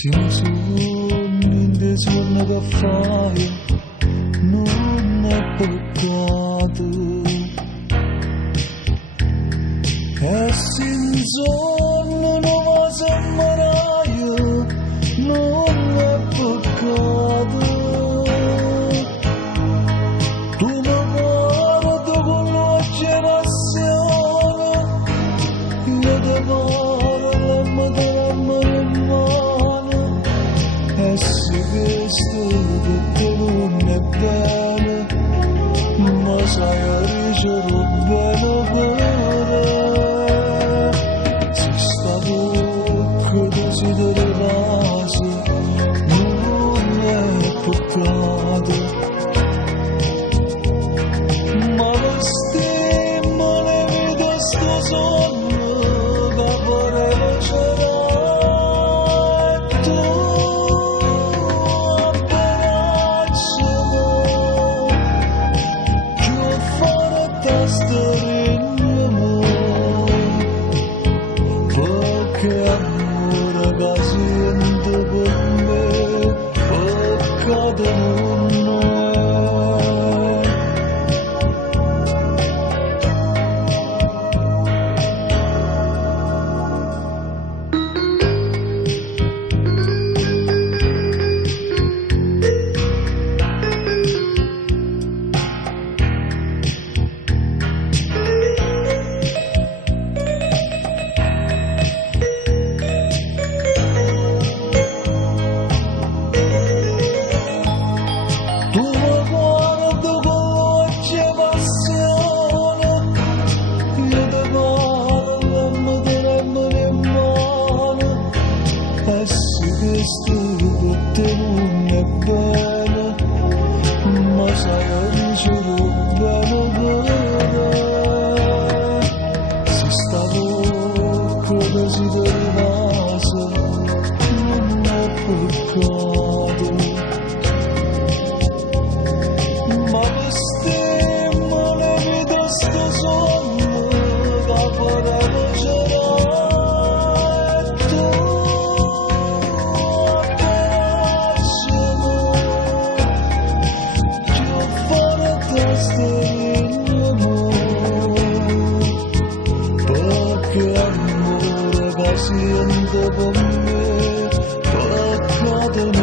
Sinusunin suona da fare non è peccato e sinzonno non va semmaraio non è peccato tu mi guardi con l'osservazione io ti guardo e mi tremano in mano e se questo per te non è bene ma sai a ricevere bene pure sei stato che desiderato non è peccato ma lo stimmo le vita sto sonno che vorrei c'era e tu abbracciami che ho fatto storia in mio amore perché amore che sento per me peccato non è. Tu mi guardi con l'osservazione, io ti guardo e mi tremano in mano, e se questo per te non è bene, ma sai a ricevere bene pure, sei stato che desiderato, non è peccato. Ma bestemmo le vita sto sonno che vorrei c'era e tu abbracciami che ho fatto storia in mio amore perché amore che sento per me peccato non è.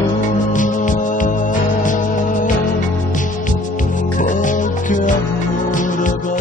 Che amore che